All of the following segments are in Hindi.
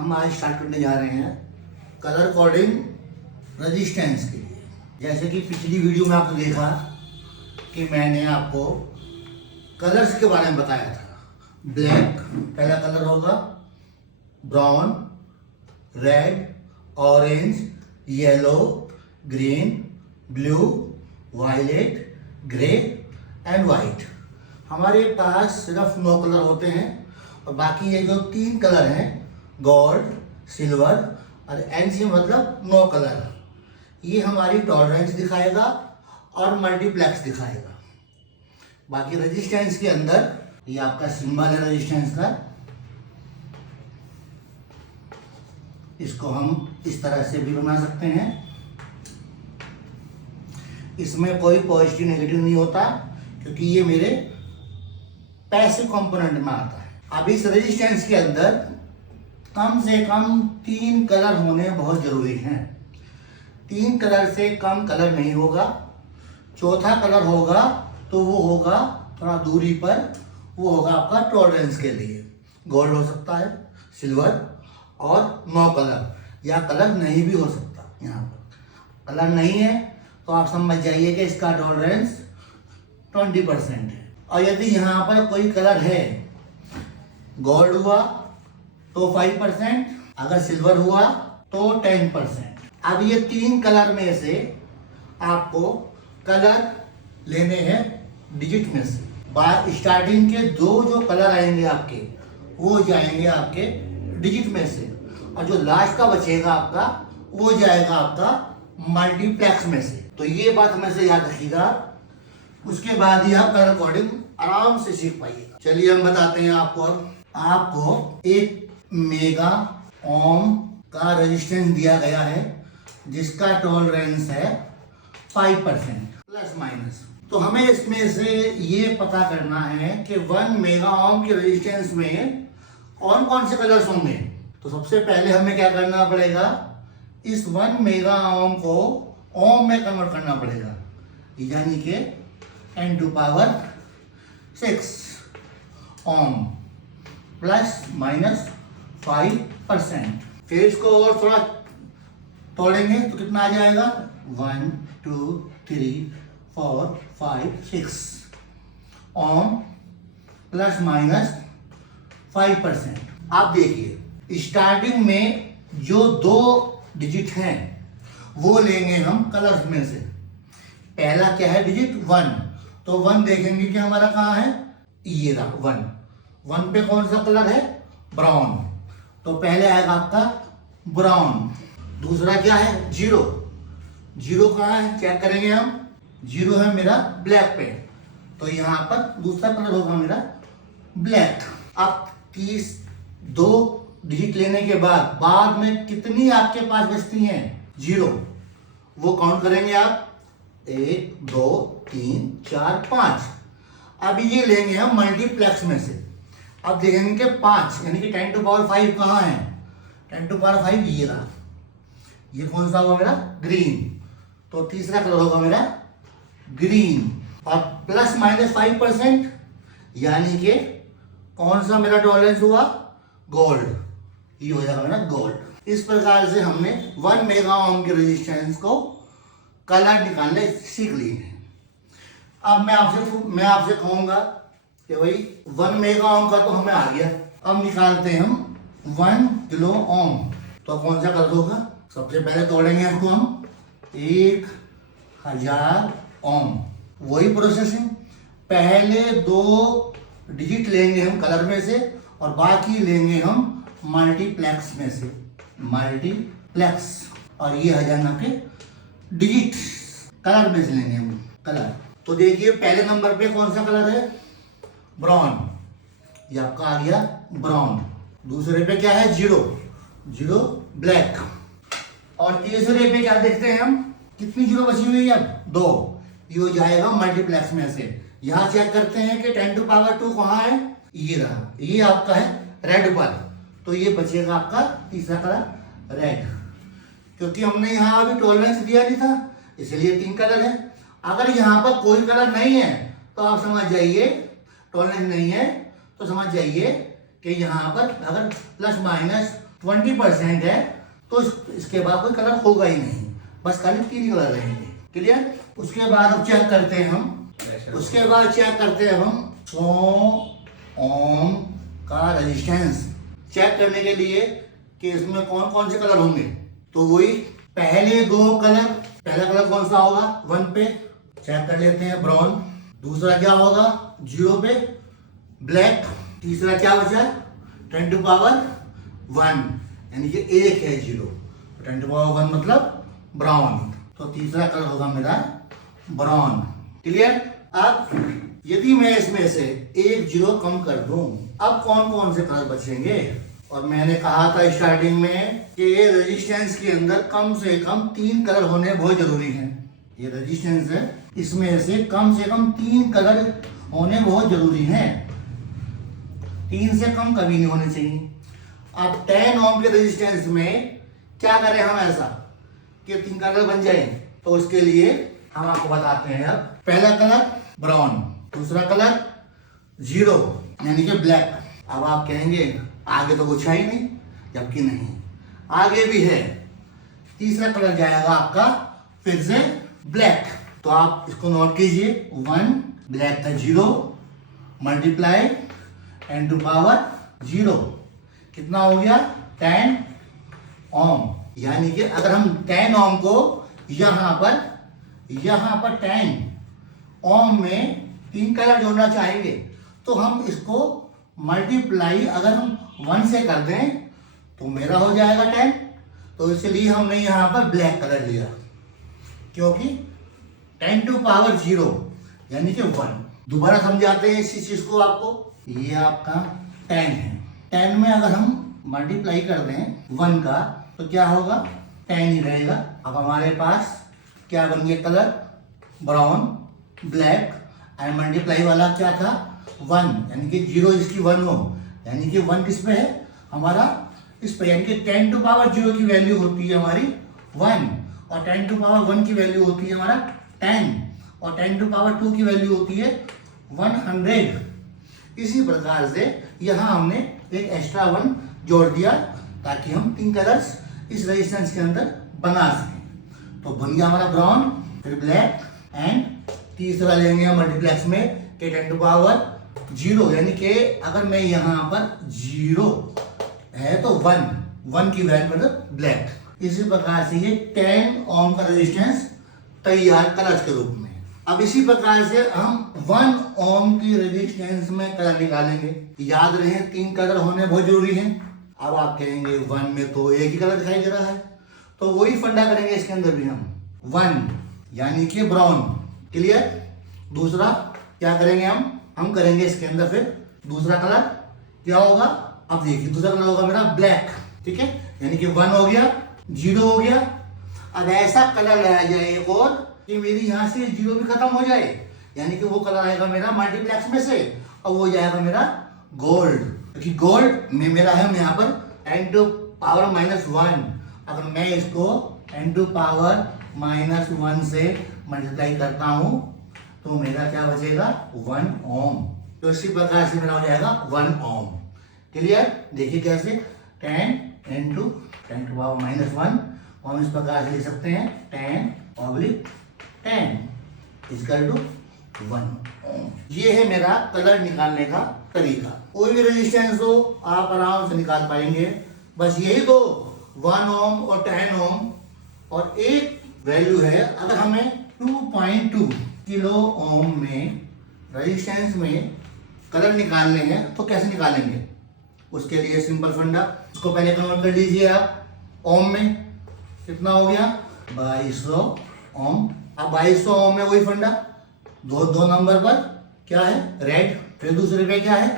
हम आज स्टार्ट करने जा रहे हैं कलर कोडिंग रेजिस्टेंस के लिए। जैसे कि पिछली वीडियो में आपने देखा कि मैंने आपको कलर्स के बारे में बताया था। ब्लैक पहला कलर होगा, brown, red, orange, yellow, green, blue, violet, grey and white. हमारे पास सिर्फ 9 कलर होते हैं और बाकी ये जो 3 कलर हैं, गोल्ड, सिल्वर और एनसी मतलब 9 कलर, ये हमारी टॉलरेंस दिखाएगा और मल्टीप्लेक्स दिखाएगा। बाकी रेजिस्टेंस के अंदर ये आपका सिंबल है रेजिस्टेंस का। इसको हम इस तरह से भी बना सकते हैं। इसमें कोई पॉजिटिव नेगेटिव नहीं होता क्योंकि ये मेरे पैसिव कंपोनेंट में आता है। अब इस रेजिस्टेंस के अंदर कम से कम 3 कलर होने बहुत जरूरी हैं। 3 कलर से कम कलर नहीं होगा। चौथा कलर होगा तो वो होगा थोड़ा दूरी पर, वो होगा आपका टॉलरेंस के लिए। गोल्ड हो सकता है, सिल्वर और 9 कलर या कलर नहीं भी हो सकता। यहाँ पर कलर नहीं है तो आप समझ जाइए कि इसका टॉलरेंस 20% है। और यदि यहाँ पर कोई कलर है, गोल्ड हुआ तो 5%, अगर सिल्वर हुआ तो 10%। अब ये 3 कलर में से आपको कलर लेने हैं डिजिट में से। स्टार्टिंग के 2 जो कलर आएंगे आपके, वो जाएंगे आपके डिजिट में से और जो लास्ट का बचेगा आपका, वो जाएगा आपका मल्टीप्लेक्स में से। तो ये बात हमें से याद रखिएगा, उसके बाद ही आप कलर कोडिंग आराम से सीख पाइएगा। चलिए हम बताते हैं आपको एक मेगा ओम का रेजिस्टेंस दिया गया है जिसका टॉलरेंस है 5% प्लस माइनस। तो हमें इसमें से ये पता करना है कि 1 मेगा ओम के रेजिस्टेंस में कौन कौन से कलर्स होंगे। तो सबसे पहले हमें क्या करना पड़ेगा, इस 1 मेगा ओम को ओम में कन्वर्ट करना पड़ेगा, यानी कि 10⁻⁶ ओम प्लस माइनस 5%। फिर इसको और थोड़ा तोड़ेंगे तो कितना आ जाएगा, 1 2 3 4 5 6 ओम प्लस माइनस 5%। आप देखिए स्टार्टिंग में जो 2 डिजिट हैं वो लेंगे हम कलर्स में से। पहला क्या है, डिजिट 1, तो 1 देखेंगे कि हमारा कहाँ है, ये रहा 1 पे कौन सा कलर है, ब्राउन, तो पहले आएगा आपका ब्राउन। दूसरा क्या है, 0 कहाँ है, चेक करेंगे हम, 0 है मेरा ब्लैक पे, तो यहाँ पर दूसरा कलर होगा मेरा ब्लैक। अब 2 डिजिट लेने के बाद में कितनी आपके पास बचती हैं, 0, वो काउंट करेंगे आप, 1 2 3 4 5। अब ये लेंगे हम मल्टीप्लेक्स में से। अब देखेंगे कि 5 यानी कि 10⁵ कहाँ है, 10⁵ ये रहा, ये कौन सा होगा मेरा, ग्रीन, तो तीसरा कलर होगा मेरा ग्रीन। और प्लस माइनस 5% यानी कि कौन सा मेरा टॉलरेंस हुआ, गोल्ड, ये हो जाएगा मेरा गोल्ड। इस प्रकार से हमने 1 मेगा ओम के रेजिस्टेंस को कलर निकालने सीख लिए हैं। अब मैं आपसे कहूंगा कि भाई 1 मेगा ओम का तो हमें आ गया, अब निकालते हैं हम 1 किलो ओम। तो कौन सा कलर होगा, सबसे पहले तोड़ेंगे इसको हम 1000 ओम। वही प्रोसेसिंग, पहले 2 डिजिट लेंगे हम कलर में से और बाकी लेंगे हम मल्टीप्लेक्स में से, मल्टीप्लेक्स, और ये आ जाना के डिजिट कलर में से लेंगे हम कलर। तो देखिए पहले नंबर पे कौन सा कलर है, ब्राउन, ये आपका आ गया ब्राउन। दूसरे पे क्या है, 0 ब्लैक। और तीसरे पे क्या देखते हैं हम, कितनी 0 बची हुई है, 2, ये हो जाएगा मल्टीप्लेक्स में से। यहाँ चेक करते हैं कि 10⁻² कहाँ है, ये रहा, ये आपका है रेड पर, तो ये बचेगा आपका तीसरा कलर रेड, क्योंकि हमने यहाँ अभी टॉलरेंस दिया नहीं था इसलिए 3 कलर है। अगर यहाँ पर कोई कलर नहीं है तो आप समझ जाइए टॉलरेंस नहीं है, तो समझ जाइए कि यहाँ पर अगर प्लस माइनस 20% है तो इसके बाद कोई कलर होगा ही नहीं, बस खाली 3 कलर रहेंगे। क्लियर? उसके बाद अब चेक करते हैं हम, उसके बाद चेक करते हैं हम 100 ओम का रेजिस्टेंस चेक करने के लिए कि इसमें कौन कौन से कलर होंगे। तो वही पहले 2 कलर, पहला कलर कौन सा होगा 1 पे, चेक कर लेते हैं ब्राउन। दूसरा क्या होगा 0 पे ब्लैक। तीसरा क्या बचा 10 टू पावर 1 यानी कि 1 है 0, 10 टू पावर 1 मतलब ब्राउन। तो तीसरा कलर होगा मेरा ब्राउन। क्लियर? अब यदि मैं इसमें से 1 0 कम कर दूं, अब कौन कौन से कलर बचेंगे? और मैंने कहा था स्टार्टिंग में कि ये रेजिस्टेंस के अंदर कम से कम 3 कलर होने बहुत जरूरी हैं। ये रेजिस्टेंस है, इसमें से कम 3 कलर होने बहुत जरूरी हैं। 3 से कम कभी नहीं होने चाहिए। अब 10 ओम के रेजिस्टेंस में क्या करें हम ऐसा कि 3 कलर बन जाए? तो उसके लिए हम आपको बताते हैं। अब पहला कलर ब्राउन, दूसरा कलर 0 यानी कि ब्लैक। अब आप कहेंगे आगे तो कुछ है ही नहीं, जबकि नहीं, आगे भी है। तीसरा कलर जाएगा आपका फिर से ब्लैक। तो आप इसको नोट कीजिए, 1 ब्लैक का 0 मल्टीप्लाई 10 टू पावर 0 कितना हो गया 10 ओम। यानी कि अगर हम 10 ओम को यहां पर 10 ओम में 3 कलर जोड़ना चाहेंगे तो हम इसको मल्टीप्लाई अगर हम 1 से कर दें तो मेरा हो जाएगा 10। तो इसलिए हमने यहां पर ब्लैक कलर लिया, क्योंकि 10 टू पावर 0 यानी कि 1। दोबारा समझाते हैं इसी चीज को आपको। ये आपका 10 है, 10 में अगर हम मल्टीप्लाई कर दें 1 का तो क्या होगा 10 ही रहेगा। अब हमारे पास क्या बन गया colour brown black, and multiply वाला क्या था 1 यानी कि 0 इसकी 1 हो, यानी कि 1 किस पे है हमारा इस पे, यानी कि 10 टू पावर 0 की वैल्यू होती है हमारी 1 और 10 टू पावर 1 की वैल्यू होती है हमारा 10 और 10 टू पावर 2 की वैल्यू होती है 100। इसी प्रकार से यहाँ हमने एक एक्स्ट्रा 1 जोड़ दिया ताकि हम 3 कलर्स इस रेजिस्टेंस के अंदर बना सकें। तो बन गया हमारा ब्राउन, फिर ब्लैक, एंड तीसरा लेंगे हम मल्टीप्लेक्स में कि 10 टू पावर 0 यानी कि अगर मैं यहाँ पर 0 है तो 1 की वैल्यू मतलब ब्लैक। इसी प्रकार से ये 10 ओम का रेजिस्टेंस तैयार कलर्स के रूप में। अब इसी प्रकार से हम 1 ओम की रेजिस्टेंस में कलर निकालेंगे। याद रहे 3 कलर होने बहुत जरूरी है। अब आप कहेंगे 1 में तो एक ही कलर दिखाई दे रहा है, तो वही फंडा करेंगे इसके अंदर भी हम 1 यानी कि ब्राउन। क्लियर? दूसरा क्या करेंगे हम करेंगे इसके अंदर फिर दूसरा कलर क्या होगा। अब देखिए दूसरा कलर होगा मेरा ब्लैक। ठीक है, यानी कि 1 हो गया 0 हो गया। अब ऐसा कलर लाया जाए एक और कि मेरी यहाँ से 0 भी खत्म हो जाए, यानी कि वो कलर आएगा मेरा मल्टीप्लेक्स में से और वो जाएगा मेरा गोल्ड। क्योंकि गोल्ड में मेरा है यहाँ पर 10 टू पावर -1। अगर मैं इसको 10 टू पावर -1 से मल्टीप्लाई करता हूँ तो मेरा क्या बचेगा 1 ओम। तो इसी प्रकार से मेरा हो जाएगा 1 ओम। क्लियर? देखिए कैसे 10 इंटू 10 टू पावर -1 हम इस प्रकार से लिख सकते हैं 10/10 इक्वल टू 1 ओम। ये है मेरा कलर निकालने का तरीका। कोई भी रेजिस्टेंस हो आप आराम से निकाल पाएंगे। बस यही दो 1 ओम और 10 ओम और एक वैल्यू है। अगर हमें 2.2 किलो ओम में रेजिस्टेंस में कलर निकालने हैं तो कैसे निकालेंगे? उसके लिए सिंपल फंडा, इसको पहले कन्वर्ट कर लीजिए आप ओम में। कितना हो गया 2200 ओम। अब 2200 ओम में वही फंडा, दो नंबर पर क्या है रेड, फिर दूसरे पे क्या है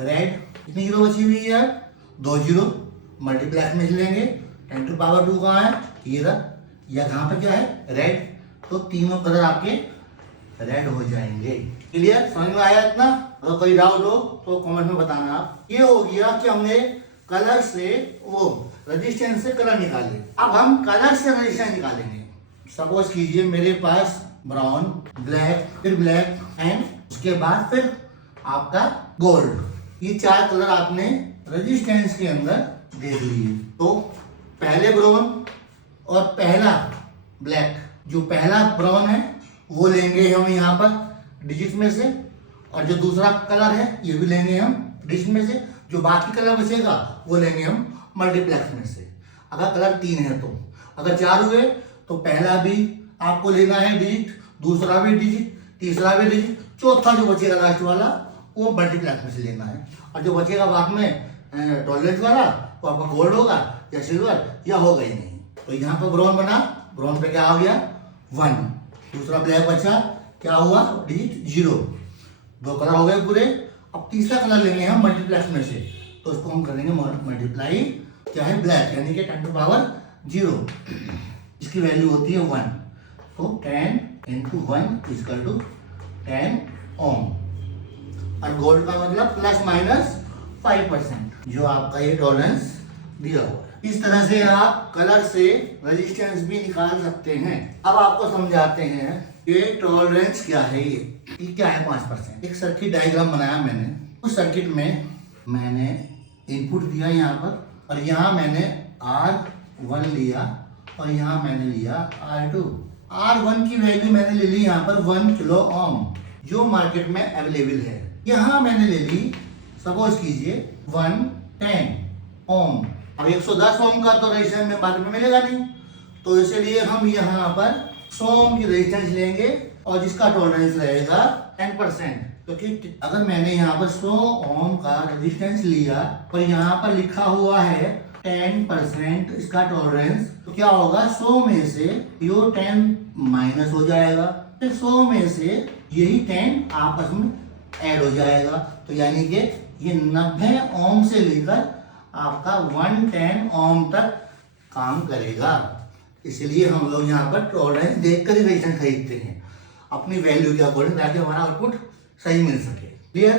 रेड। कितनी जीरो बची हुई है 2 जीरो। मल्टीप्लेक्स में लेंगे 10 टू पावर 2 कहाँ है ये रहा, या कहाँ पे क्या है रेड। तो तीनों कलर आपके रेड हो जाएंगे। क्लियर? समझ में आया इतना? अगर कोई डाउट हो तो कमेंट में बताना आप। ये हो गया कि हमने कलर से वो रेजिस्टेंस से कलर निकाले। अब हम कलर से रेजिस्टेंस निकालेंगे। सपोज कीजिए मेरे पास ब्राउन ब्लैक फिर ब्लैक एंड उसके बाद फिर आपका गोल्ड, ये 4 कलर आपने रेजिस्टेंस के अंदर देख लिए। तो पहले ब्राउन और पहला ब्लैक, जो पहला ब्राउन है वो लेंगे हम यहाँ पर डिजिट में से, और जो दूसरा कलर है ये भी लेंगे हम डिजिट में से, जो बाकी कलर बचेगा वो लेंगे हम मल्टीप्लेक्स में से। अगर कलर 3 है तो, अगर 4 हुए तो पहला भी आपको लेना है डिजिट, दूसरा भी डिजिट, तीसरा भी डिजिट, चौथा जो बचेगा लास्ट वाला वो मल्टीप्लेक्स में से लेना है। और जो बचेगा बाद में टॉलरेंस वाला वो आपका गोल्ड होगा या सिल्वर या होगा ही नहीं। तो यहाँ पर ब्राउन बना, ब्राउन पे क्या हो गया 1, दूसरा ब्लैक बचा, क्या हुआ डिजिट 0, 2 कलर हो गए पूरे। अब तीसरा कलर लेंगे हम मल्टीप्लेक्स में से, तो उसको हम करेंगे मल्टीप्लाई, क्या है ब्लैक, यानी कि 10 टू पावर 0, इसकी वैल्यू होती है 1, तो 10 इंटू 1 इक्वल टू 10 ओम। और गोल्ड का मतलब प्लस माइनस 5%, जो आपका ये टॉलरेंस दिया हुआ है। इस तरह से आप कलर से रेजिस्टेंस भी निकाल सकते हैं। अब आपको समझाते हैं ये टॉलरेंस क्या है। ये क्या है 5%। एक सर्किट डायग्राम बनाया मैंने, उस सर्किट में मैंने इनपुट दिया यहाँ पर, और यहाँ मैंने R1 लिया और यहाँ मैंने लिया R2। R1 की वैल्यू मैंने ले ली यहाँ पर 1 किलो ओम, जो मार्केट में अवेलेबल है। यहाँ मैंने ले ली सपोज कीजिए 110 ओम। अब 110 ओम का तो रेजिस्टेंस में मार्केट में मिलेगा नहीं, तो इसलिए हम यहाँ पर 100 ओम की रेजिस्टेंस लेंगे और जिसका टॉलरेंस रहेगा 10%। क्योंकि अगर मैंने यहाँ पर 100 ओम का रेजिस्टेंस लिया और यहाँ पर लिखा हुआ है 10% इसका टॉलरेंस, तो क्या होगा 100 में से यो 10 माइनस हो जाएगा, फिर 100 में से यही 10 आपस में ऐड हो जाएगा। तो यानी कि ये 90 ओम से लेकर आपका 110 ओम तक काम करेगा। इसलिए हम लोग यहाँ पर टॉलरेंस देखकर ही रेजिस्टेंस खरीदते हैं, अपनी वैल्यू के अकॉर्डिंग, ताकि हमारा आउटपुट सही मिल सके। क्लियर?